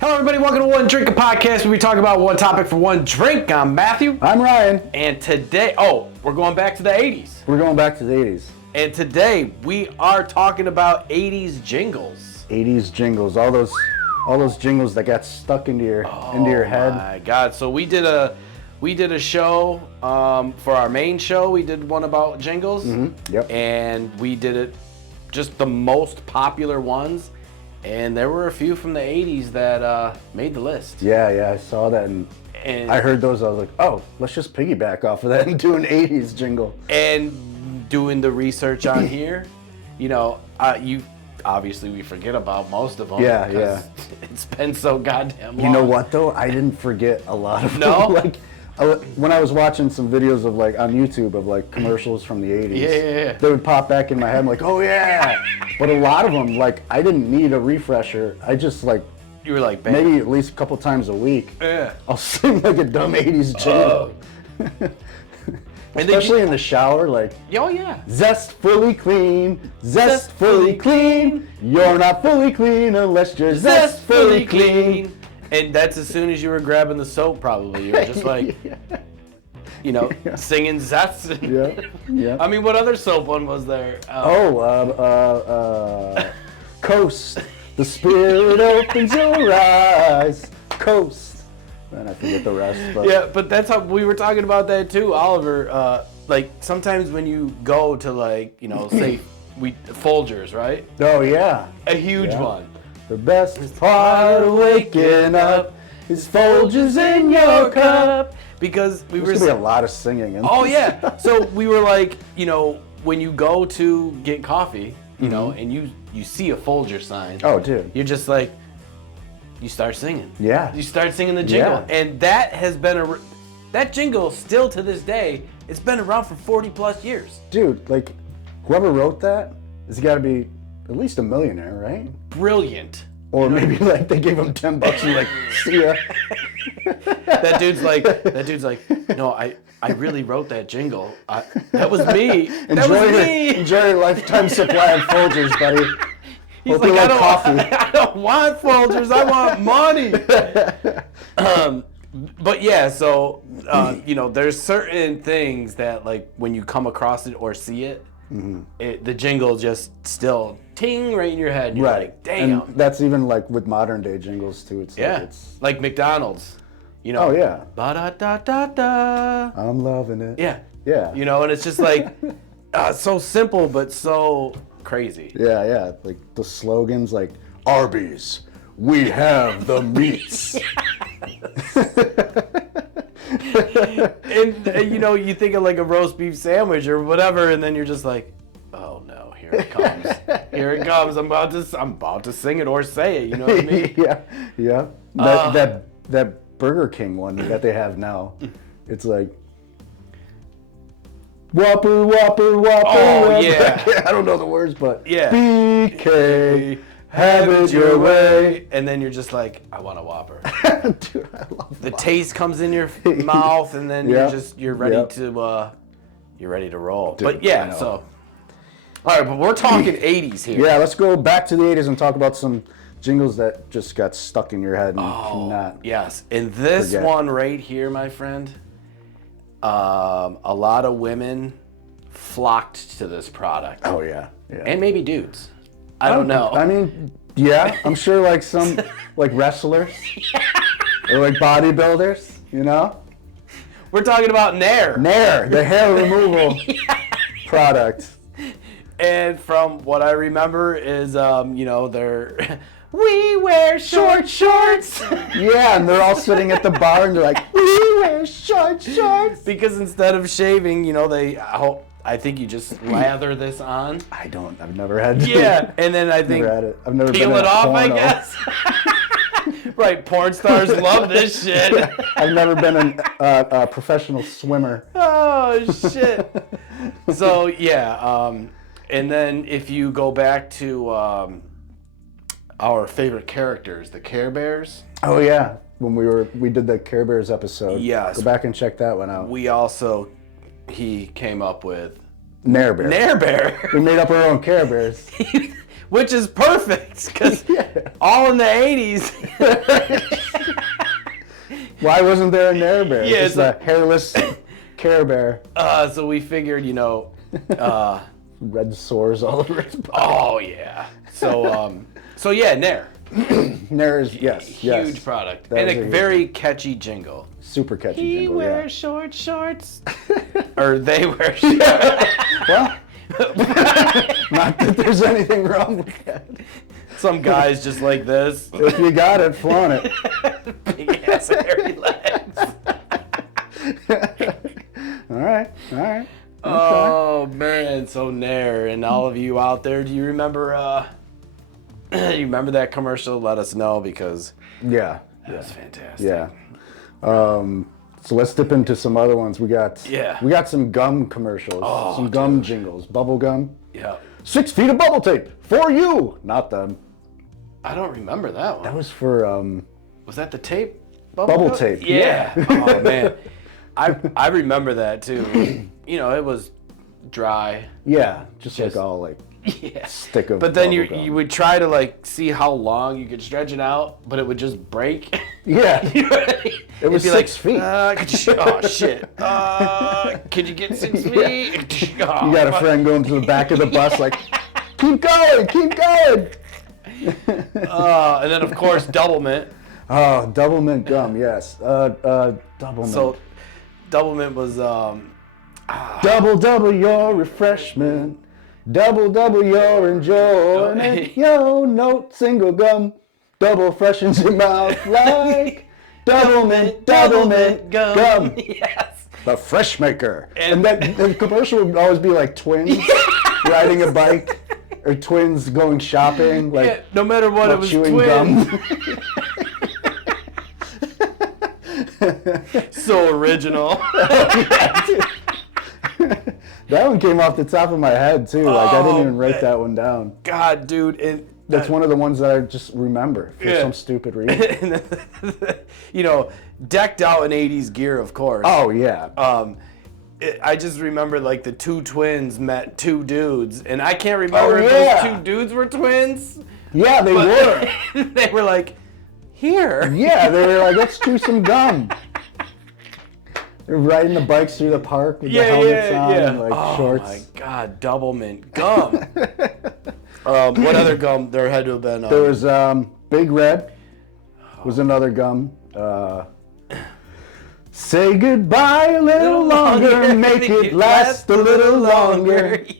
Hello, everybody. Welcome to One Drink a Podcast, where we talk about one topic for one drink. I'm Matthew. I'm Ryan. And today, we're going back to the 80s. We're going back to the 80s. And today, we are talking about 80s jingles. 80s jingles, all those jingles that got stuck into your head. Oh my God! So we did a show for our main show. We did one about jingles. Mm-hmm. Yep. And we did it just the most popular ones. And there were a few from the 80s that made the list. Yeah, I saw that and I heard those. I was like, oh, let's just piggyback off of that and do an 80s jingle. And doing the research on here, we forget about most of them. Yeah. It's been so goddamn long. You know what, though? I didn't forget a lot of them. No? When I was watching some videos of on YouTube of commercials from the 80s, yeah. they would pop back in my head. I'm like, oh yeah. But a lot of them, I didn't need a refresher. I just you were like, bam. Maybe at least a couple times a week. Yeah. I'll sing a dumb 80s jingle. Especially in the shower, oh yeah. Zest fully clean, zest fully clean. You're not fully clean unless you're zest fully clean. And that's as soon as you were grabbing the soap, probably. You were just singing zest. Yeah. I mean, what other soap one was there? Coast. The spirit opens your eyes. Coast. And I forget the rest. But. Yeah, but that's how we were talking about that too, Oliver. Sometimes when you go to say Folgers, right? Oh yeah. A huge one. The best part of waking up is Folgers in your cup. Because There's gonna be a lot of singing. Oh yeah. So we were when you go to get coffee, and you see a Folger sign. Oh, dude. You're just you start singing. Yeah. You start singing the jingle, and that has been that jingle still to this day. It's been around for 40 plus years. Dude, whoever wrote that has got to be at least a millionaire, right? Brilliant. Or maybe they gave him $10 and see ya. That dude's like, no, I really wrote that jingle. That was me. Enjoy your lifetime supply of Folgers, buddy. He's Hope I don't want Folgers. I want money. But yeah, so there's certain things that when you come across it or see it, the jingle just still ting right in your head. And you're like, damn. And that's even with modern day jingles too. It's it's like McDonald's. Oh yeah. Ba da da da da. I'm loving it. Yeah. Yeah. And it's just so simple but so crazy. Yeah. The slogans Arby's, we have the meats. And you think of a roast beef sandwich or whatever, and then you're just like, oh no, here it comes. Here it comes. I'm about to sing it or say it. You know what I mean? Yeah. That Burger King one that they have now, it's Whopper, Whopper, Whopper. Oh Whopper. yeah. I don't know the words, but yeah. BK. Have it your way. And then you're just like, I want a Whopper. Dude, I love the taste comes in your mouth, and then you're ready to roll. Dude, but yeah, so all right, but we're talking 80s here. Yeah, let's go back to the 80s and talk about some jingles that just got stuck in your head and cannot. Yes, and this one right here, my friend, a lot of women flocked to this product. Oh yeah. And maybe dudes. I don't know. I mean, yeah, I'm sure some wrestlers or bodybuilders, We're talking about Nair. Nair, the hair removal product. And from what I remember is, we wear short shorts. Yeah, and they're all sitting at the bar and they're like, we wear short shorts. Because instead of shaving, I think you just lather this on. I've never had to. Yeah, and then I think I've never peel been it off, porno. I guess. Right, porn stars love this shit. Yeah, I've never been a professional swimmer. Oh, shit. So, yeah, and then if you go back to our favorite characters, the Care Bears. Oh, yeah, when we did the Care Bears episode. Yes. Go back and check that one out. He came up with Nair Bear. Nair Bear. We made up our own Care Bears. which is perfect because all in the 80s. Why wasn't there a Nair Bear? Yeah, it's a hairless Care Bear. So we figured, red sores all over his body. Oh yeah. So yeah, Nair. Nair is huge product That and a very catchy jingle. Super catchy He jingle. wears short shorts, or they wear shorts. Well, not that there's anything wrong with that. Some guys just like this. If you got it, flaunt it. Big ass hairy legs. All right. Oh man, so Nair, and all of you out there, do you remember? You remember that commercial? Let us know because that was fantastic. Yeah. So let's dip into some other ones. We got some gum commercials, some gum jingles, bubble gum. Yeah. 6 feet of bubble tape for you, not them. I don't remember that one. That was for Was that the tape? Bubble tape. Yeah. Oh man, I remember that too. It was dry. Yeah, just like all like stick of. But then bubble gum. you would try to like see how long you could stretch it out, but it would just break. Yeah. It was 6 feet. Oh shit. Could you get 6 feet? Yeah. You got a friend going to the back of the bus like, keep going. And then of course double mint. Oh, double mint gum, yes. Double mint. So double mint was Double your refreshment. Double your enjoyment. Yo, note single gum. Double freshens your mouth like double mint gum. Yes. The fresh maker. And that the commercial would always be like twins riding a bike or twins going shopping. Like no matter what, it was chewing twins. gum. So original. That one came off the top of my head too. Like I didn't even write that one down. God, dude, that's one of the ones that I just remember for some stupid reason. Decked out in 80s gear, of course. Oh yeah. I just remember like the two twins met two dudes, and I can't remember if those two dudes were twins. Yeah, they were. They were like, here. Yeah, they were like, let's chew some gum. They're riding the bikes through the park with the helmets on and like shorts. Oh my God, double mint gum. What other gum there had to have been? There was Big Red was another gum. Say goodbye a little longer, make it last a little longer. Yes.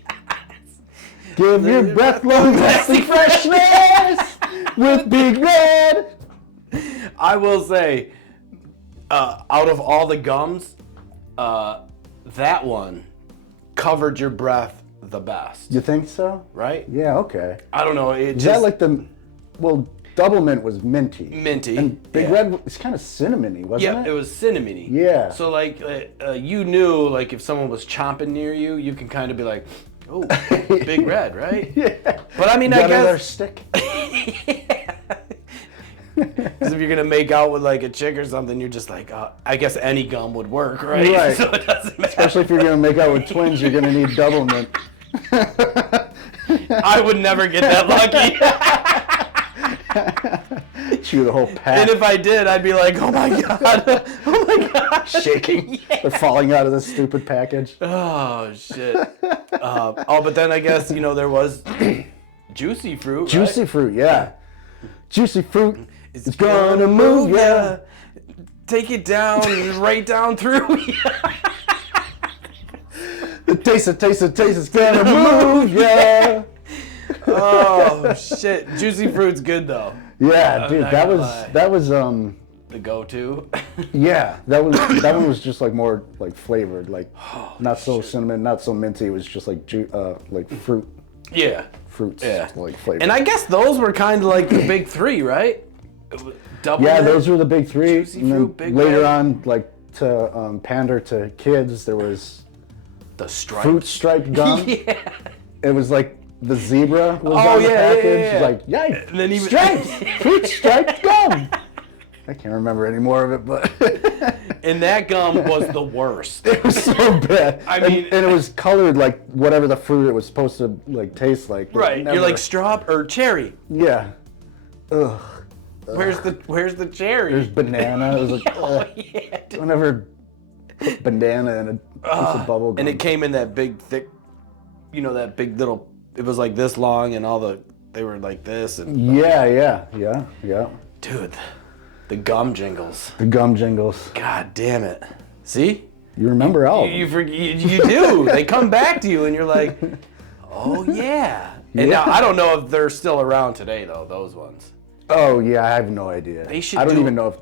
Give your breath long-lasting freshness with Big Red. I will say, out of all the gums, that one covered your breath the best. You think so? Right? Yeah, okay. I don't know. Is that like double mint was minty. Minty. And Big Red was kind of cinnamony, wasn't it? Yeah, it was cinnamony. Yeah. So like, you knew like if someone was chomping near you, you can kind of be like, oh, Big Red, right? Yeah. But I mean, I guess. another stick. Because if you're gonna make out with like a chick or something, you're just like, I guess any gum would work, right? Right. So it doesn't matter. Especially if you're gonna make out with twins, you're gonna need double mint. I would never get that lucky. Chew the whole pack. And if I did, I'd be like, oh my God, oh my gosh. Shaking. Yeah. They're falling out of this stupid package. Oh shit. But then I guess there was juicy fruit. Juicy right? fruit, yeah. Juicy fruit. It's gonna move ya. Take it down, right down through ya. The taste, it's gonna move ya. Oh shit, juicy fruit's good though. Yeah, dude, that was the go-to. Yeah, that one was just like more like flavored, like not so cinnamon, not so minty. It was just like fruit. Yeah. Fruits. Yeah. Like flavor. And I guess those were kind of like the big three, right? Double mint, those were the big three. Juicy and fruit, then Big later Red. on, like to pander to kids, there was the stripe. fruit striped gum. Yeah. It was like the zebra was on the package. Yeah. It's like, yikes, And then even stripes, fruit striped gum. I can't remember any more of it, but And that gum was the worst. It was so bad. I mean, and it was colored like whatever the fruit it was supposed to like taste like. Right. You're like straw or cherry. Yeah. Ugh. Where's the cherry? There's banana. It was like, yeah. don't ever put banana in a piece of bubble gum. And it came in that big, thick, that big little. It was like this long, and they were like this. And yeah. Dude, the gum jingles. The gum jingles. God damn it! See? You remember all? You do. They come back to you, and you're like, oh yeah. And now I don't know if they're still around today though. Those ones. Oh yeah, I have no idea. I don't even know if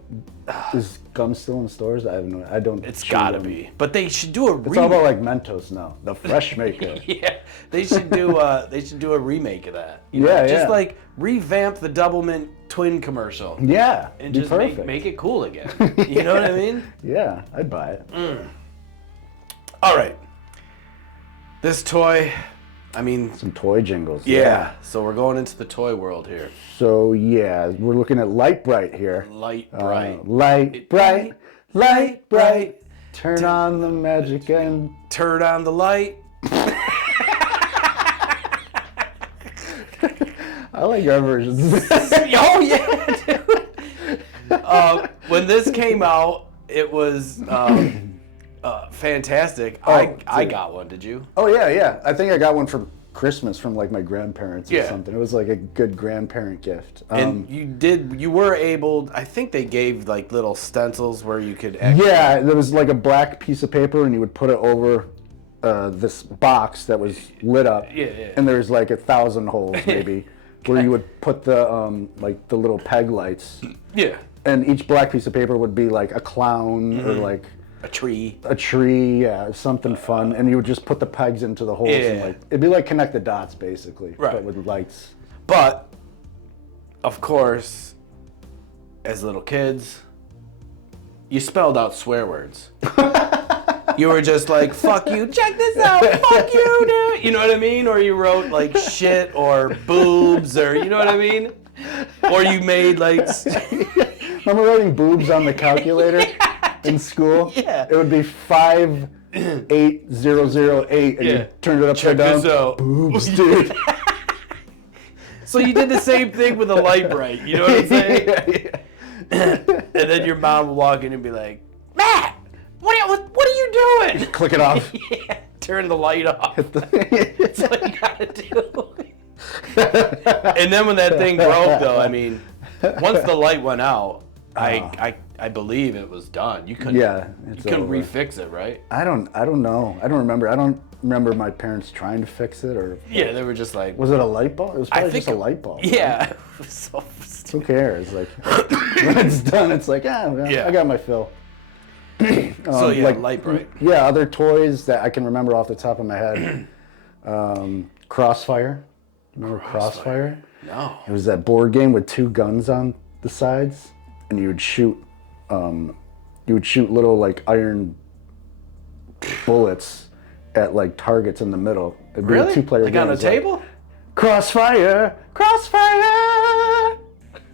is gum still in stores. I have no. I don't. It's gotta be. But they should do a. It's all about like Mentos now. The fresh maker. Yeah, they should do a remake of that. Just like revamp the Double Mint Twin commercial. Yeah, and just make it cool again. You know what I mean? Yeah, I'd buy it. All right, this toy. I mean, some toy jingles. Yeah. So we're going into the toy world here. So yeah, we're looking at Light Bright here. Light Bright. Light Bright. Light Bright. Turn on the magic and turn on the light. I like our versions. Oh yeah, dude. When this came out, it was fantastic. I got one. Did you? Oh yeah. I think I got one for Christmas from like my grandparents or something. It was like a good grandparent gift. And you were able. I think they gave like little stencils where you could. Yeah, there was like a black piece of paper, and you would put it over this box that was lit up. Yeah. And there's like 1,000 holes maybe. Where you would put the like the little peg lights. Yeah. And each black piece of paper would be like a clown or like a tree. Yeah, something fun. And you would just put the pegs into the holes and like it'd be like connect the dots basically, but with lights. But of course, as little kids, you spelled out swear words. You were just like, fuck you, check this out, fuck you, dude. You know what I mean? Or you wrote like shit or boobs or, you know what I mean? Or you made like... Remember writing boobs on the calculator in school? Yeah. It would be 58008 and you turned it upside down. This out. Boobs, dude. So you did the same thing with a Light Bright, you know what I'm saying? Yeah. And then your mom would walk in and be like, Matt! What are you doing? Click it off. Yeah, turn the light off. That's what you gotta do. And then when that thing broke, though, I mean, once the light went out, I believe it was done. You couldn't. Yeah, you couldn't refix it, right? I don't know. I don't remember. I don't remember my parents trying to fix it or. Yeah, they were just like. Was it a light bulb? It was probably just a light bulb. Yeah. Right? So who cares? Like when it's done, it's like I got my fill. So yeah, like, Light Bright. Yeah, other toys that I can remember off the top of my head. Crossfire. Remember Crossfire? No. It was that board game with 2 guns on the sides, and you would shoot little like iron bullets at like targets in the middle. It'd be really? A 2-player like game. On a table? Crossfire.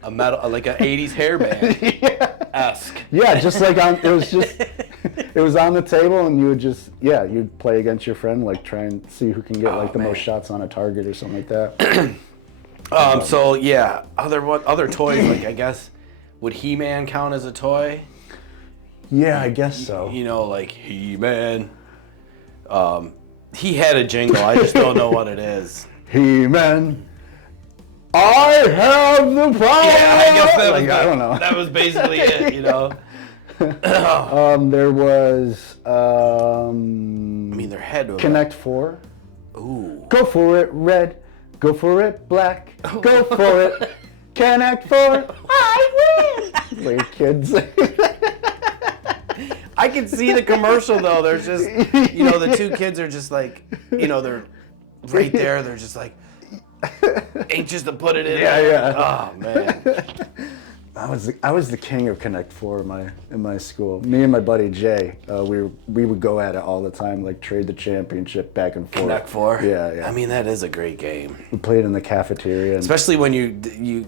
A metal, like an 80s hairband. Esque. Yeah, just like it was on the table, and you would you'd play against your friend, like try and see who can get the most shots on a target or something like that. So yeah, other toys, like I guess, would He-Man count as a toy? Yeah, I guess so. You know, like He-Man. He had a jingle, I just don't know what it is. He-Man. I have the power. Yeah, I guess that was I don't know. That was basically it, you know. There was. I mean, their head was. Connect 4. Ooh. Go for it, red. Go for it, black. Go for it. Connect 4. I win. Like kids. I can see the commercial though. There's just, the 2 kids are just like, they're right there. They're just like. Anxious to put it in. Yeah. Oh man. I was the king of Connect 4 in my school. Me and my buddy Jay, we would go at it all the time, like trade the championship back and forth. Connect 4. Yeah. I mean, that is a great game. We played in the cafeteria, especially when you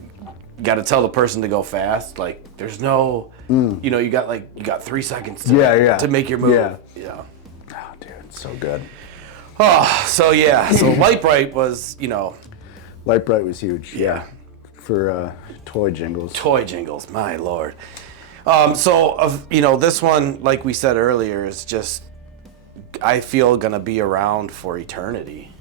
got to tell the person to go fast. Like, there's no, you know, you got 3 seconds to make your move. Yeah. Oh, dude, it's so good. Oh, so yeah. So Light Bright was, you know. Light Bright was huge. Yeah. For toy jingles. Toy jingles, my lord. You know, this one, like we said earlier, is just, I feel, gonna be around for eternity.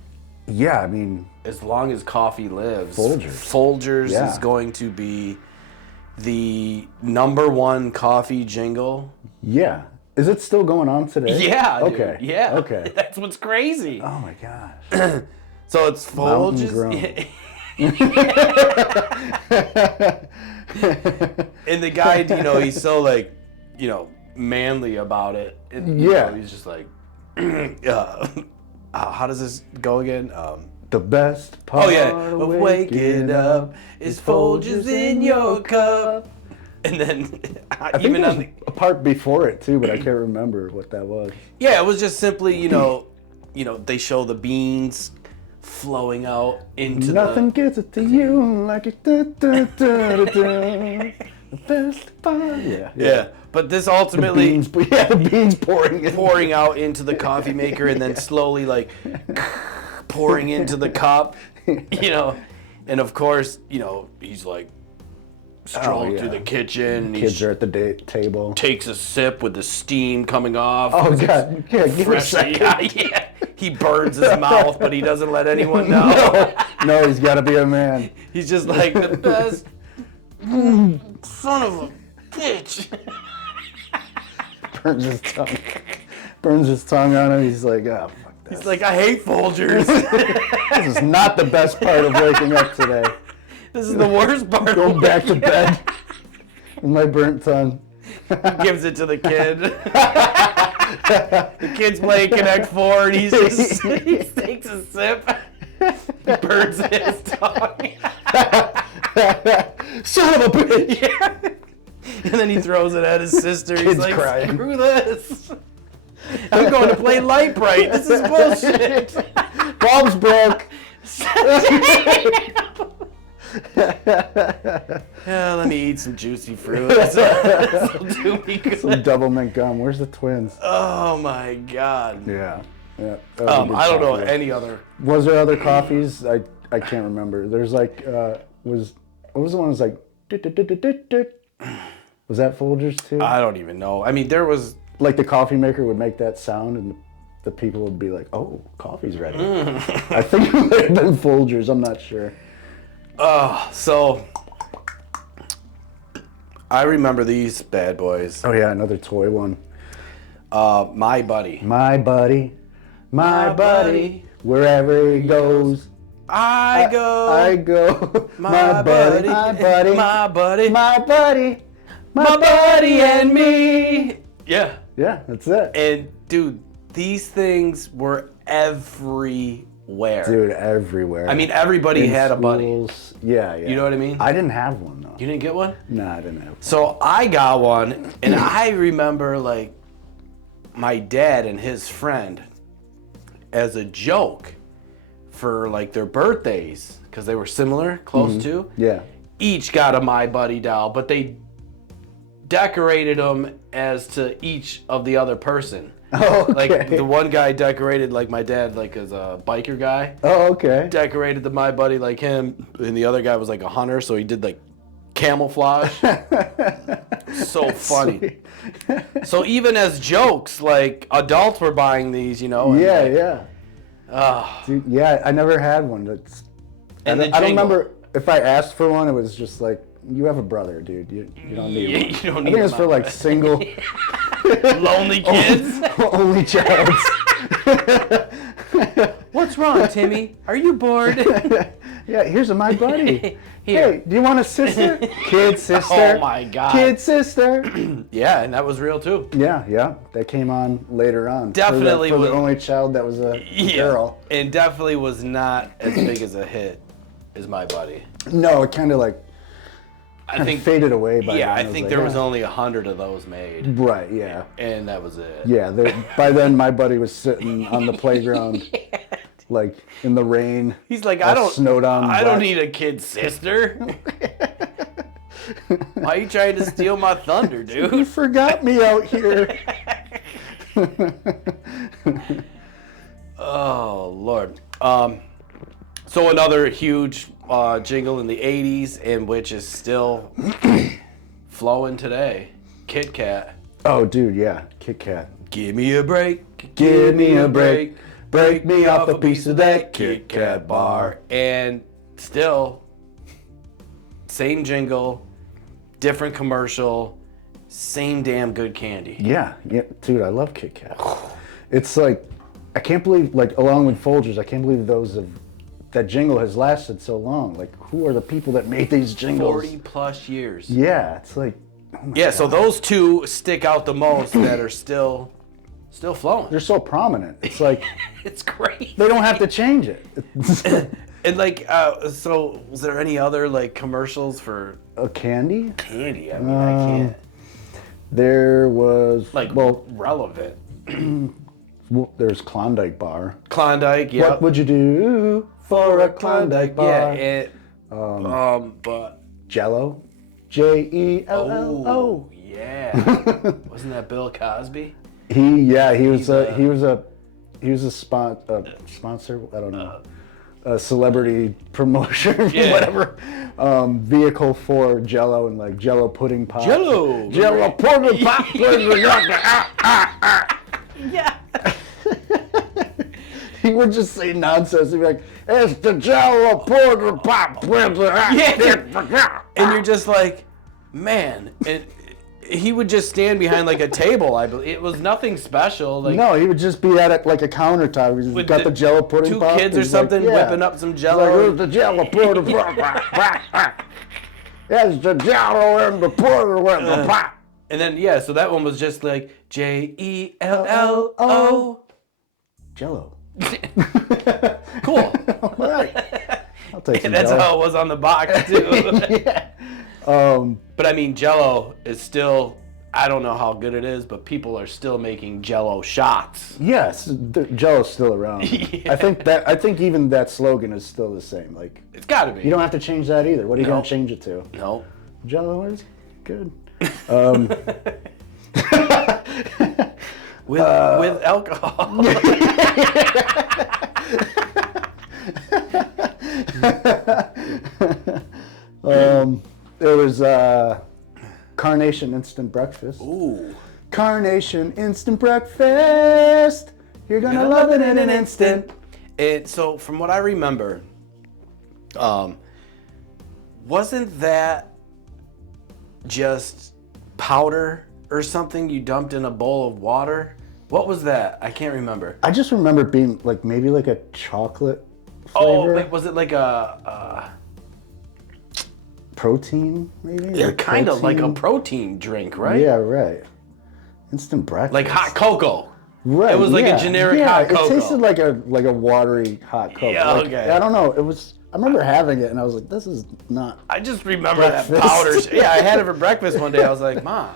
Yeah, I mean, as long as coffee lives, Folgers is going to be the #1 coffee jingle. Yeah. Is it still going on today? Yeah. Okay. Dude. Yeah. Okay. That's what's crazy. Oh my gosh. So it's Folgers. And the guy, you know, he's so like, you know, manly about it. And, you know, he's just like, how does this go again? The best part of waking up is Folgers in your cup. And then I think there's a part before it too, but I can't remember what that was. Yeah, it was just simply, you know, they show the beans flowing out into Nothing gets it to you like it. The best part. Yeah. But this ultimately, the beans pouring out into the coffee maker and then slowly like pouring into the cup, you know, and of course, you know, he's like strolling through the kitchen. And kids are at the table. Takes a sip with the steam coming off. Oh God! Yeah, give me a second. Yeah. He burns his mouth, but he doesn't let anyone know. No, he's got to be a man. He's just like the best son of a bitch. Burns his tongue on him. He's like, oh, fuck this. He's like, I hate Folgers. This is not the best part of waking up today. This is the worst part. Going back to bed with my burnt tongue. He gives it to the kid. The kid's playing Connect 4 and he takes a sip. He burns his tongue. Son of a bitch! Yeah. And then he throws it at his sister. He's like, crying. Screw this. I'm going to play Light Bright. This is bullshit. Bulb's broke. Yeah, let me eat some juicy fruit. This'll do me good. Some double mint gum. Where's the twins? Oh my God. Yeah. I don't know any other. Was there other coffees? I can't remember. There's like what was the one that was like was that Folgers too? I don't even know. I mean, there was like the coffee maker would make that sound and the people would be like, "Oh, coffee's ready." I think it might have been Folgers. I'm not sure. So I remember these bad boys. Oh yeah, another toy one. My buddy. My buddy, wherever he goes, I go. My buddy, and me. Yeah. Yeah, that's it. And dude, these things were everywhere. Dude, everywhere. I mean, everybody had a buddy. Yeah. You know what I mean? I didn't have one though. You didn't get one? No, I didn't have one. So I got one, and I remember like my dad and his friend, as a joke, for like their birthdays, because they were similar, close to. Yeah. Each got a My Buddy doll, but they decorated them as to each of the other person. Oh, okay. Like the one guy decorated like my dad, like as a biker guy. Oh, okay. Decorated the My Buddy like him, and the other guy was like a hunter, so he did like camouflage. So funny. So even as jokes, like adults were buying these, you know. Yeah. Dude, yeah, I never had one. I don't remember if I asked for one. It was just like, you have a brother, dude. You don't need one. You don't I need think it's for like single, lonely kids, only child. What's wrong, Timmy? Are you bored? Yeah, here's My Buddy. Hey, do you want a sister? Kid sister. Oh my God. Kid sister. Yeah, and that was real too. Yeah. That came on later on. Definitely for was the only child that was a girl. And definitely was not as big as a hit as My Buddy. No, it kind of like I think faded away by yeah, then. I think there was only 100 of those made. Right, yeah. And that was it. Yeah, by then My Buddy was sitting on the playground, like in the rain. He's like, snowed on. I don't need a kid sister. Why are you trying to steal my thunder, You dude? forgot me out here. Oh, Lord. So another huge jingle in the 80s, and which is still flowing today. Kit Kat. Oh, dude, yeah. Kit Kat. Give me a break. Give me a break. Break me off a piece of that Kit Kat bar. And still, same jingle, different commercial, same damn good candy. Yeah, dude, I love Kit Kat. It's like, I can't believe, like, along with Folgers, I can't believe that jingle has lasted so long. Like, who are the people that made these jingles? 40 plus years. Yeah, it's like, oh my Yeah, God. so those two stick out the most that are still flowing. They're so prominent. It's like, It's great. they don't have to change it. And like, so was there any other like commercials for A candy? candy? I mean, I can't. There was, Like, well, relevant. there's Klondike bar. Klondike, yeah. What would you do for a Klondike bar? Yeah, but Jello? Jello. oh yeah, wasn't that Bill Cosby? He was a sponsor. I don't know, a celebrity promotion, Yeah. whatever. Vehicle for Jello and like Jello pudding pop. Jello! Jello pudding pop. Yeah. He would just say nonsense. He'd be like, "It's the Jello pudding pop." Yeah. And you're just like, man. And he would just stand behind like a table. I believe it was nothing special. Like No, he would just be at it like a countertop. He's with got the Jello pudding two pop. kids or He's like, something yeah. whipping up some Like, Jello. "It's the Jello pudding pop." It's the Jello and the pudding with the pop. And then yeah, so that one was just like Jello. Jello. Cool. All right. I'll take some And that's Jello. how it was on the box too. Yeah. But I mean, Jello is still, I don't know how good it is, but people are still making Jello shots. Yes, Jello's still around. Yeah. I think even that slogan is still the same. Like, It's got to be. you don't have to change that either. What are you No. going to change it to? No. Jello is good. With alcohol. There was Carnation Instant Breakfast. Ooh. Carnation Instant Breakfast. You're gonna love it in an instant. And so, from what I remember, wasn't that just powder or something you dumped in a bowl of water? What was that? I can't remember. I just remember it being like maybe like a chocolate Oh, flavor. wait, was it like a Protein, maybe? yeah, kind of like a protein drink, right? Yeah, right. Instant breakfast. Like hot cocoa. Right. It was like a yeah. generic yeah, hot cocoa. It tasted like a watery hot cocoa. Yeah, Like, okay. I don't know. It was. I remember having it, and I was like, "This is not." I just remember Breakfast. that powder. Yeah, I had it for breakfast one day. I was like, Ma,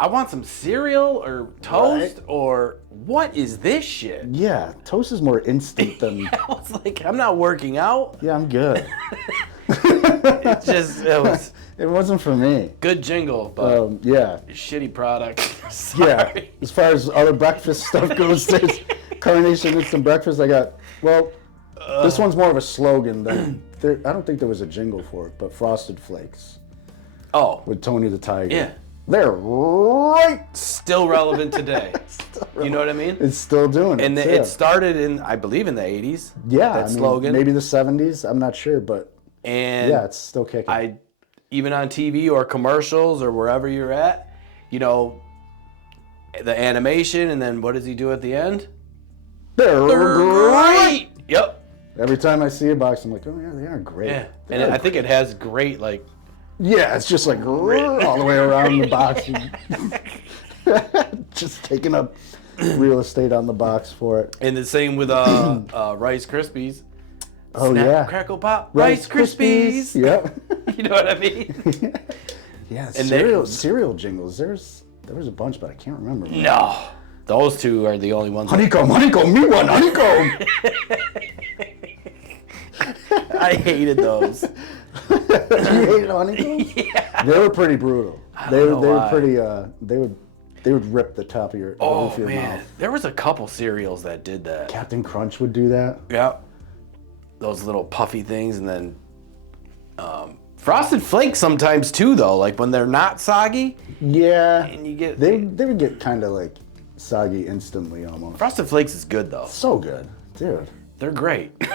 I want some cereal or toast or what is this shit? Yeah, toast is more instant than. I was like, I'm not working out. Yeah, I'm good. It was It wasn't for me. good jingle, but Yeah. shitty product. Yeah. Sorry. As far as other breakfast stuff goes, there's Carnation Instant Breakfast. I got, well, this one's more of a slogan than, I don't think there was a jingle for it, but Frosted Flakes Oh, with Tony the Tiger. yeah. They're right. Still relevant today. You know what I mean? It's still doing it. And too. it started in, I believe, in the 80s. Yeah, that I mean, slogan. maybe the 70s. I'm not sure, but And yeah, it's still kicking. Even on TV or commercials or wherever you're at, you know, the animation, and then what does he do at the end? They're Great. Yep. Every time I see a box, I'm like, oh yeah, they are great. Yeah. They And are I think it has great, like, Yeah, it's just like all the way around the box. Just taking up real estate on the box for it. and the same with Rice Krispies. Oh, Snap, yeah. Crackle Pop, Rice Krispies. Yep. You know what I mean? Yeah, And cereal jingles. There was a bunch, but I can't remember. No. Those two are the only ones. Honeycomb, me one, honeycomb. I hated those. You hated honeycombs? Yeah. They were pretty brutal. They were pretty. They would rip the top of your roof of your mouth. There was a couple cereals that did that. Captain Crunch would do that. Yeah. Those little puffy things, and then Frosted Flakes sometimes too, though. Like when they're not soggy. Yeah. And you get they would get kind of like soggy instantly almost. Frosted Flakes is good though. So good, dude. They're great. See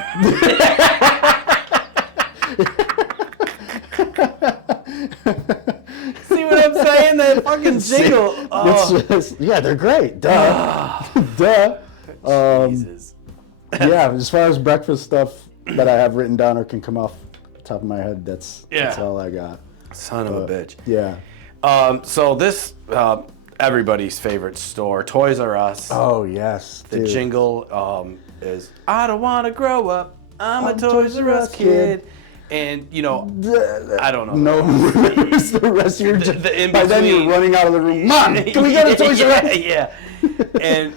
what I'm saying? That fucking jingle. Yeah, they're great. Duh. Duh. Jesus. Yeah, as far as breakfast stuff that I have written down or can come off the top of my head, that's all I got. Son of a bitch. Yeah. So this, everybody's favorite store, Toys R Us. Oh, yes. The jingle is, I don't want to grow up. I'm a Toys R Us kid. And, you know, I don't know. No one remembers the rest of your the by then you're running out of the room. Mom, can we go to Toys R Us? Yeah. And,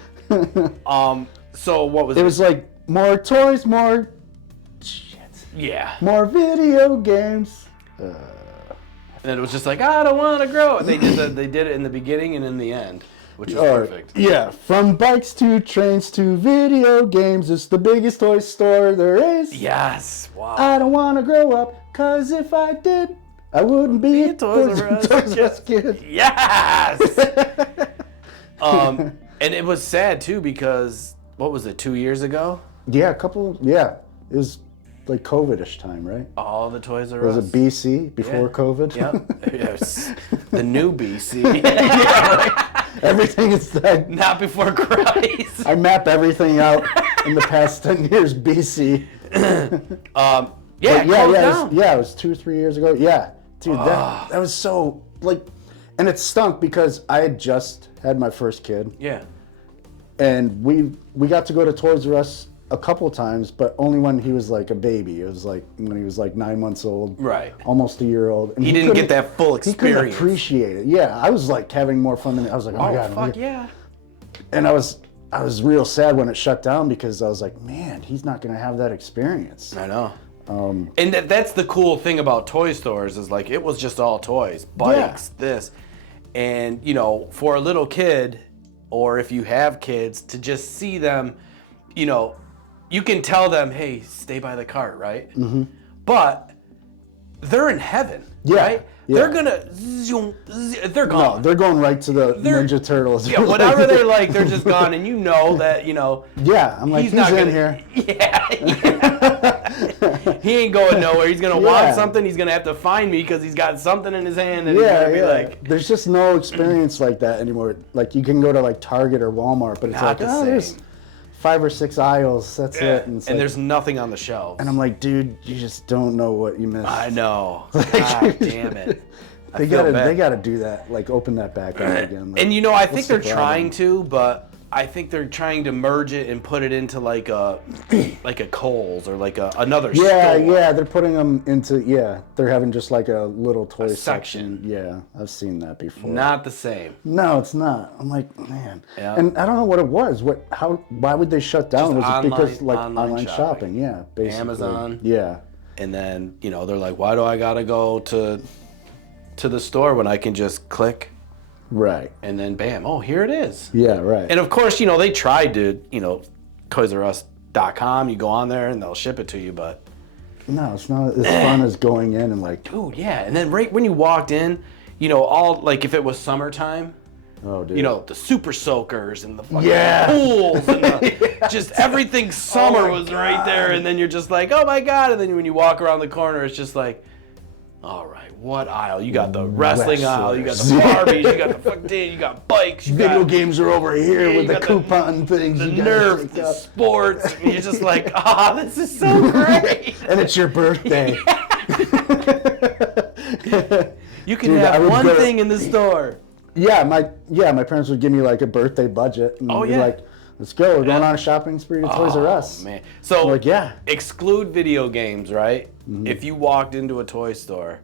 so what was it? It was like, more toys, more shit. Yeah. More video games. And it was just like, I don't want to grow. They did it in the beginning and in the end, which was perfect. Yeah, from bikes to trains to video games, it's the biggest toy store there is. Yes, wow. I don't want to grow up, cause if I did, I wouldn't be a Toys R Us kid. Yes! And it was sad too because, what was it, 2 years ago? Yeah, it was like COVID-ish time, right? All the Toys R Us. Was it BC, before COVID? Yep. Yes. The new BC. Everything is that. Not before Christ. I map everything out in the past 10 years BC. It was 2 or 3 years ago. Yeah, dude, that was so, like, and it stunk because I had just had my first kid. Yeah. And we got to go to Toys R Us a couple times, but only when he was like a baby. It was like when he was like 9 months old, right? Almost a year old. And he didn't get that full experience. He couldn't appreciate it. Yeah, I was like having more fun than I was like, oh my god, fuck yeah. And I was real sad when it shut down because I was like, man, he's not gonna have that experience. I know. And that's the cool thing about toy stores is like it was just all toys, bikes, this, and you know, for a little kid, or if you have kids, to just see them, you know. You can tell them, hey, stay by the cart, right? Mm-hmm. But they're in heaven, right? Yeah. They're gonna, they're gone. No, they're going right to the Ninja Turtles. Yeah, whatever they like, they're just gone, and you know that, you know. Yeah, I'm like, he's not in here. Yeah. He ain't going nowhere. He's gonna want something. He's gonna have to find me because he's got something in his hand, and he's gonna be like. There's just no experience like that anymore. Like you can go to like Target or Walmart, but it's not like, the same. There's 5 or 6 aisles. That's it. And there's nothing on the shelves. And I'm like, dude, you just don't know what you missed. I know. God damn it. They gotta do that. Like open that back up again. Like, and you know, I think they're trying to, but I think they're trying to merge it and put it into like a Kohl's or like another store. Yeah, they're putting them into they're having just like a little toy section. Yeah, I've seen that before. Not the same. No, it's not. I'm like, man. Yeah. And I don't know what it was. Why would they shut down? Was it because like online shopping? Yeah, basically. Amazon. Yeah. And then, you know, they're like, why do I gotta go to the store when I can just click? Right. And then bam, oh, here it is. Yeah, right. And of course, you know, they tried to, you know, ToysRUs.com, you go on there and they'll ship it to you, but. No, it's not as fun as going in and like. Dude, yeah. And then right when you walked in, you know, all, like if it was summertime, oh, dude. You know, the super soakers and the fucking pools and the, just everything summer was right there. And then you're just like, oh my God. And then when you walk around the corner, it's just like, all right, what aisle? You got the wrestling aisle, you got the Barbies, you got the fucking, you got bikes. Video games are over here with the coupon things. The Nerf, the sports. And you're just like, this is so great. And it's your birthday. You can have one thing in the store. Yeah, my parents would give me like a birthday budget and be like, let's go. We're going on a shopping spree to Toys R Us. Man. So like, exclude video games, right? Mm-hmm. If you walked into a toy store,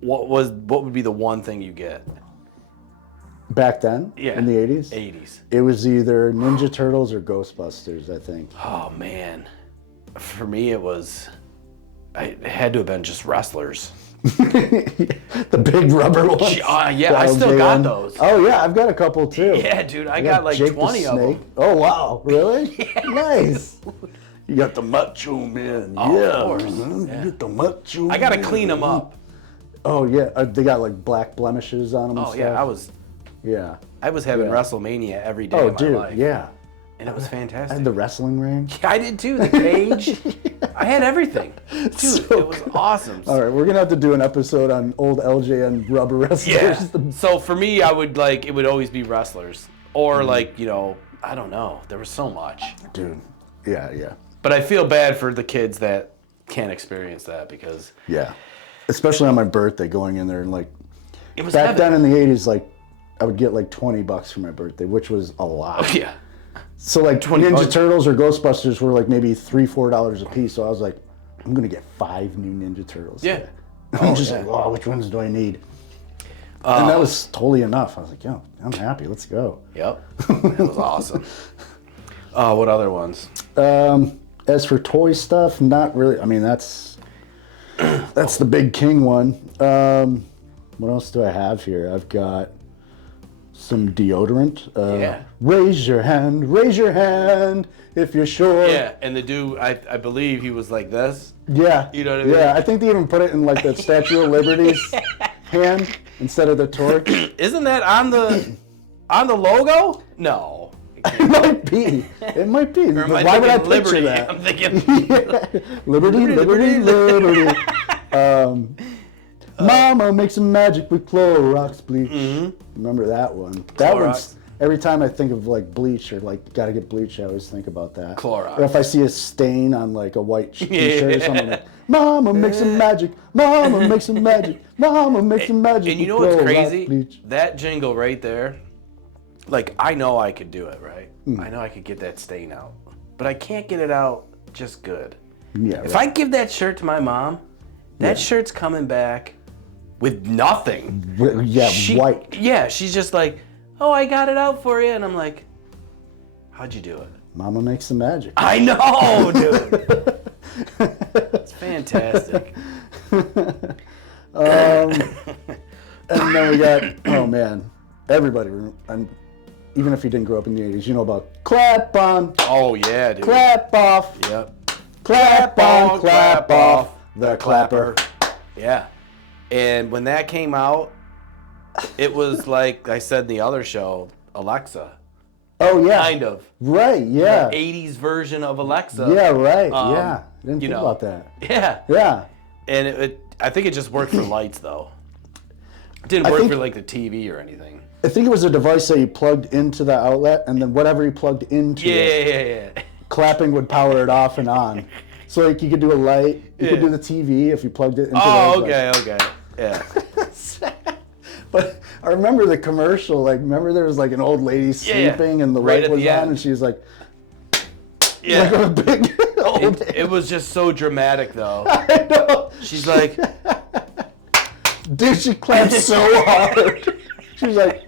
what would be the one thing you get? Back then? Yeah. In the 80s? 80s. It was either Ninja Turtles or Ghostbusters, I think. Oh man. For me it was It had to have been just wrestlers. The big rubber ones. Yeah, I still got those. Oh yeah, I've got a couple too. Yeah, dude, I got like Jake 20 the of Snake. them. Oh wow, really? Yeah. Nice. You got the Macho Man. Oh, yeah, of course. You get the Macho Man. I gotta clean them up. Oh yeah, they got like black blemishes on them. Oh and yeah, stuff. I was having Yeah. WrestleMania every day Oh of my dude, life. yeah. And it was I fantastic. had the wrestling ring. Yeah, I did too. The cage. I had everything. Dude, So it was awesome. All right, we're gonna have to do an episode on old LJ and rubber wrestlers. Yeah. So for me, I would it would always be wrestlers. Or I don't know. There was so much. Dude, yeah. But I feel bad for the kids that can't experience that because Yeah. Especially on my birthday, going in there and it was back heaven. then in the 80s, I would get like $20 for my birthday, which was a lot. Oh, yeah. So like Ninja bucks. Turtles or Ghostbusters were like maybe $3-4 a piece. So I was like, I'm gonna get 5 new Ninja Turtles. Yeah. Today. I'm just like, oh, which ones do I need? Oh. And that was totally enough. I was like, yo, I'm happy. Let's go. Yep. That was awesome. What other ones? As for toy stuff, not really. I mean, that's the big king one. What else do I have here? I've got some deodorant. Yeah. Raise your hand if you're sure. Yeah, and the dude, I believe he was like this. Yeah. You know what I mean? Yeah, I think they even put it in like the Statue of Liberty's hand instead of the torch. Isn't that on the logo? No. It might be. It might be. Or am I Why would I thinking picture Liberty? that? I'm thinking Liberty. Mama makes some magic with Clorox bleach. Mm-hmm. Remember that one? That Clorox. one's every time I think of like bleach or like gotta get bleach, I always think about that. Clorox. Or if I see a stain on like a white t-shirt or something, like, Mama makes some magic. Mama makes some magic. Mama makes some magic. And you know with what's Clorox crazy? bleach. That jingle right there, like I know I could do it, right? I know I could get that stain out. But I can't get it out just good. Yeah. If I give that shirt to my mom, that shirt's coming back with nothing. White. Yeah, she's just like, oh, I got it out for you. And I'm like, how'd you do it? Mama makes some magic. I know, dude. It's fantastic. And then we got, oh man, everybody, and even if you didn't grow up in the 80s, you know about clap on, Oh, yeah, dude. clap off, Yep. clap on, clap off, the clapper. Yeah. And when that came out, it was like I said in the other show, Alexa. Oh yeah. Kind of. Right, yeah. The 80s version of Alexa. Yeah, right, yeah. I didn't you think know. about that. Yeah. Yeah. And I think it just worked for lights, though. It didn't I work think- for like the TV or anything. I think it was a device that you plugged into the outlet, and then whatever you plugged into it, Yeah. clapping would power it off and on. So like you could do a light, you could Yeah. do the TV if you plugged it into Oh, those, okay. Yeah. But I remember the commercial, like, remember there was like an old lady sleeping and the Right light at was the on end. and she was like, Yeah. like a big old It was just so dramatic, though. I know. She's like, Dude, she clapped so hard. She was like,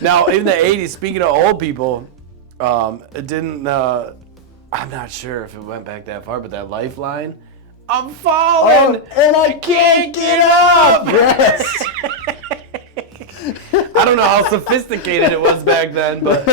now in the 80s, speaking of old people, it didn't, I'm not sure if it went back that far, but that Lifeline, I'm falling, and I can't get up. Yes. I don't know how sophisticated it was back then, but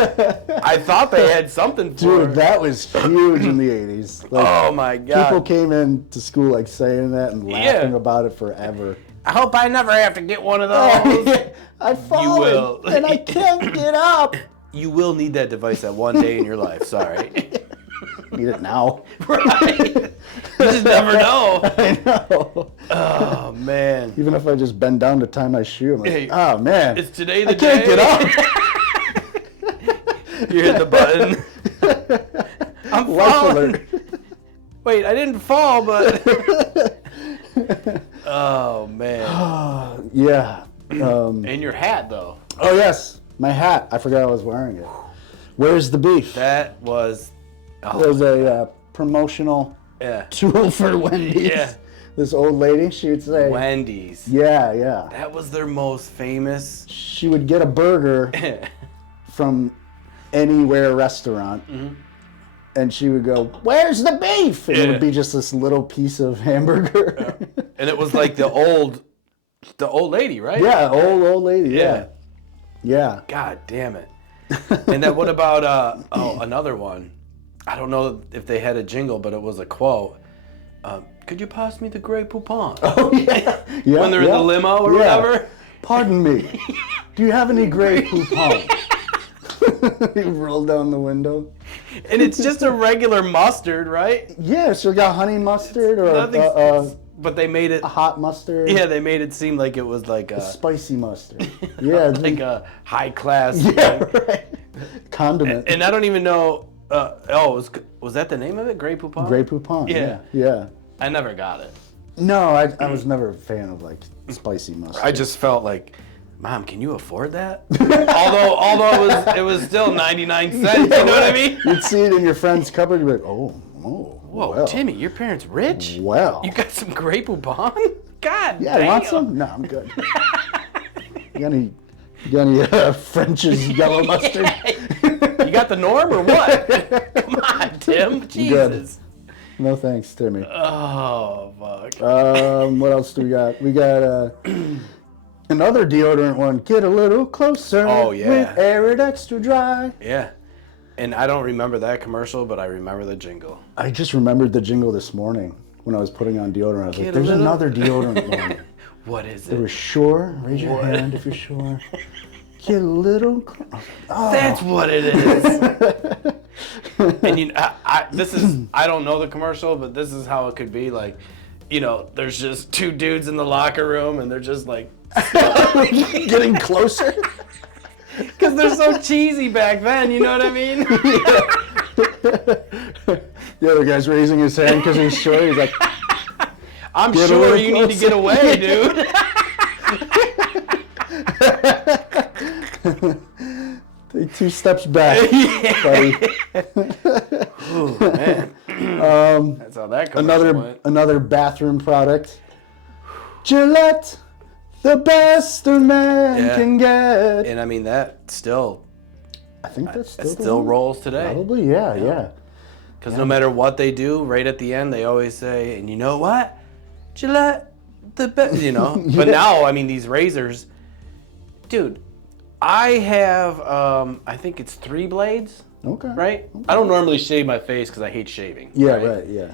I thought they had something for Dude, that was huge in the 80s. Like, Oh my God. people came into school like saying that and laughing about it forever. I hope I never have to get one of those. I've fallen will. and I can't get up. You will need that device at one day in your life, sorry. Need it now. Right? You just never know. I know. Oh, man. Even if I just bend down to tie my shoe, I'm like, Hey, oh man, Is today the I can't day? get up. You hit the button. I'm Life falling. alert. Wait, I didn't fall, but... Oh, man. Yeah. And your hat, though. Oh yes, my hat. I forgot I was wearing it. Where's the beef? That was... It was a promotional Yeah. tool for Wendy's. Yeah. This old lady, she would say, Wendy's. yeah. That was their most famous... She would get a burger from anywhere restaurant, and she would go, "Where's the beef?" And it would be just this little piece of hamburger. And it was like the old lady, right? Yeah, old lady. Yeah. God damn it. And then what about another one? I don't know if they had a jingle, but it was a quote. Could you pass me the Grey Poupon? Oh yeah. When they're in the limo or whatever. Pardon me. Do you have any Grey Poupon? You roll down the window. And it's just a regular mustard, right? Yeah, so you got honey mustard or but they made it a hot mustard. Yeah, they made it seem like it was like a spicy mustard. Yeah, like a high class. Yeah, right. Condiment. And I don't even know. Was that the name of it? Grey Poupon? Grey Poupon. Yeah. I never got it. No, I was never a fan of like spicy mustard. I just felt like, Mom, can you afford that? although it was still 99 cents. You know what I mean? You'd see it in your friend's cupboard. You'd be like, whoa, well. Timmy, your parents rich? Well, you got some Grey Poupon? God yeah, damn. Want some? No, I'm good. You got any French's yellow mustard? You got the norm or what? Come on, Tim. Jesus. Good. No thanks, Timmy. Oh, fuck. What else do we got? We got another deodorant one. Get a little closer. Oh, yeah. With Air It Extra Dry. Yeah. And I don't remember that commercial, but I remember the jingle. I just remembered the jingle this morning when I was putting on deodorant. I was like, there's another deodorant one. What is it? It was sure. Raise your hand if you're sure. Get a little closer. Oh. That's what it is. And I don't know the commercial, but this is how it could be. Like, there's just two dudes in the locker room, and they're just like getting closer. Because they're so cheesy back then, you know what I mean? The other guy's raising his hand because he's sure. He's like, I'm sure you need to get away, dude. Take 2 steps back, buddy. Oh, man. That's how that went. Another bathroom product. Gillette, the best a man can get. And I mean, that still... I think that still rolls today. Probably, yeah. Because no matter what they do, right at the end, they always say, and you know what? Gillette, the best, But now, I mean, these razors... Dude, I have, I think it's 3 blades. Okay. Right? Okay. I don't normally shave my face because I hate shaving. Yeah, right, yeah.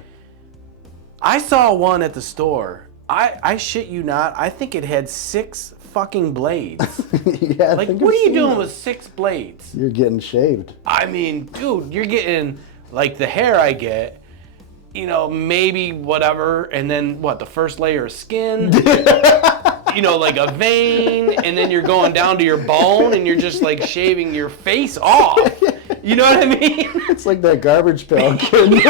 I saw one at the store. I shit you not, I think it had 6 fucking blades. Yeah, like, what are you doing with 6 blades? You're getting shaved. I mean, dude, you're getting, like, the hair I get, maybe whatever, and then, the first layer of skin? Like a vein, and then you're going down to your bone, and you're just, like, shaving your face off. You know what I mean? It's like that Garbage Pail Kid.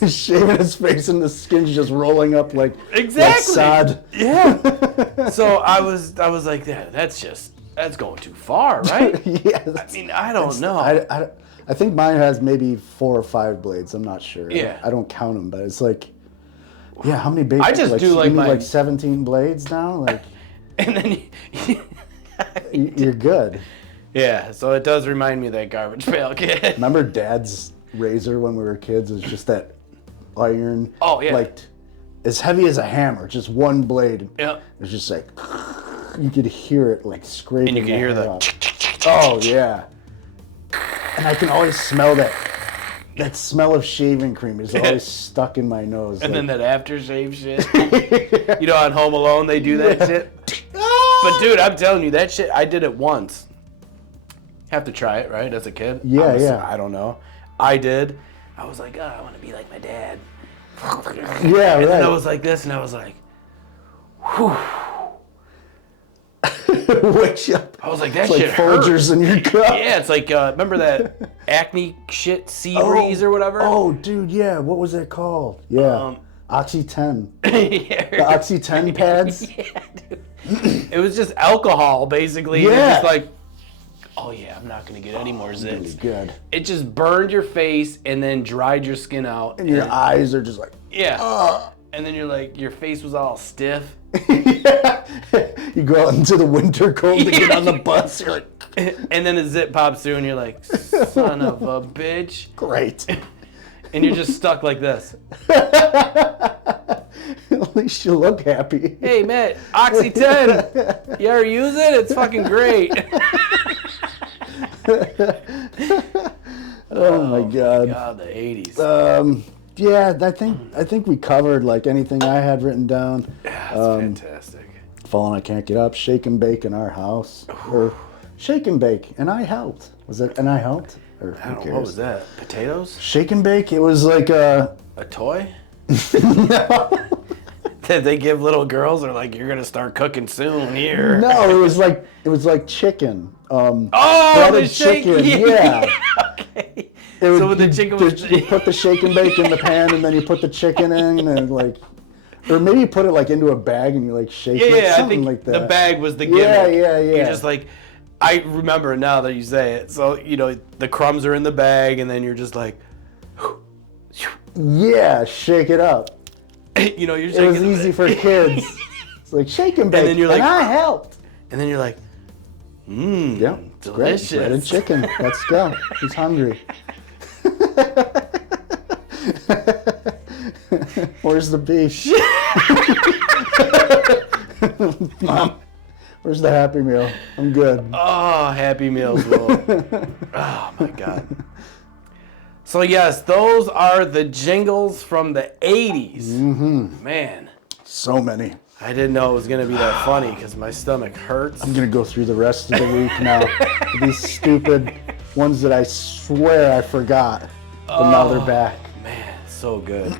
He's shaving his face, and the skin's just rolling up like sod. Yeah. So I was like, that's going too far, right? Yeah. I mean, I don't know. I think mine has maybe 4 or 5 blades. I'm not sure. Yeah. I don't count them, but it's like, yeah, how many blades? I just do like 17 blades now, like. And then you're good. Yeah. So it does remind me of that Garbage Pail Kid. Remember Dad's razor when we were kids? It was just that iron. Oh yeah. Like as heavy as a hammer, just one blade. Yeah. It was just like you could hear it like scraping. And you could hear the. Oh yeah. And I can always smell that smell of shaving cream is always stuck in my nose. And then that aftershave shit. On Home Alone they do that shit. But dude, I'm telling you, that shit, I did it once. Have to try it, right? As a kid. Yeah. I don't know. I did. I was like, I want to be like my dad. Yeah, and right. then I was like this, and I was like, whew. Wake up. I was like, that it's shit like Folgers in your cup. Yeah, it's like, remember that acne shit, Sea Breeze or whatever? Oh, dude, yeah. What was it called? Yeah. Oxy 10. Yeah, the Oxy 10 pads? Yeah, dude. It was just alcohol, basically. Yeah. And it was like, oh, yeah, I'm not going to get any more zits. Really good. It just burned your face and then dried your skin out. And your eyes are just like... Yeah. And then you're like, your face was all stiff. Yeah. You go out into the winter cold to get on the bus. You're like... And then a zip pops through and you're like, son of a bitch. Great. And you're just stuck like this. At least you look happy. Hey, Matt, Oxy 10. You ever use it? It's fucking great. Oh my God. God, the 80s. Yeah, I think we covered like anything I had written down. Yeah, that's fantastic. Falling I Can't Get Up, Shake and Bake in Our House. Or Shake and Bake, and I Helped. Was it And I Helped? Or I don't know, what was that? Potatoes? Shake and Bake, it was like a toy? No. Did they give little girls or like, you're going to start cooking soon here? No, it was like chicken. Oh, breaded the shake. chicken, Yeah. Okay. So with the chicken was... You put the shake and bake in the pan, and then you put the chicken in, and like, or maybe you put it like into a bag and you like shake it, Yeah, something I think like that. the bag was the gimmick. Yeah. You just like, I remember now that you say it. So, you know, the crumbs are in the bag, and then you're just like, yeah, shake it up. you know, you're It shaking was easy for kids. It's like shake and bake, then you're like, and I helped. And then you're like, Yeah, delicious. Great. Breaded chicken. Let's go. He's hungry. Where's the beef? Mom, where's the Happy Meal? I'm good. Oh, Happy Meals, Will. Oh, my God. So, yes, those are the jingles from the 80s. Mm-hmm. Man. So many. I didn't know it was going to be that funny because my stomach hurts. I'm going to go through the rest of the week now. These stupid ones that I swear I forgot. But now they're back. Man, so good.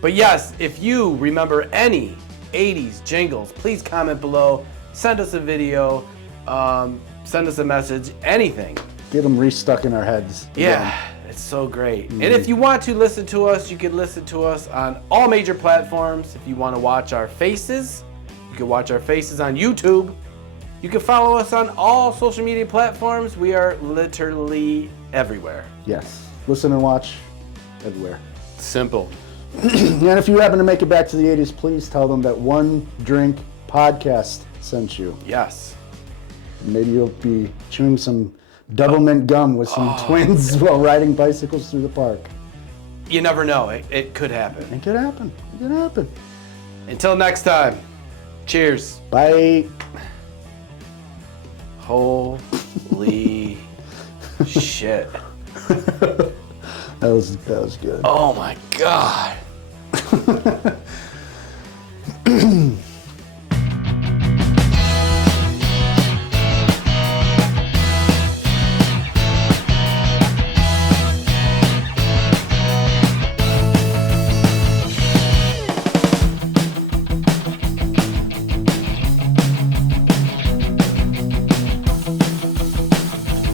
But yes, if you remember any 80s jingles, please comment below. Send us a video. Send us a message. Anything. Get them restuck in our heads. Yeah, it's so great. And if you want to listen to us, you can listen to us on all major platforms. If you want to watch our faces, you can watch our faces on YouTube. You can follow us on all social media platforms. We are literally everywhere. Yes. Listen and watch everywhere. Simple. And if you happen to make it back to the 80s, please tell them that One Drink Podcast sent you. Yes. Maybe you'll be chewing some double mint gum with some twins while riding bicycles through the park. You never know. It could happen. It could happen. It could happen. Until next time. Cheers. Bye. Holy shit. That was good. Oh my God.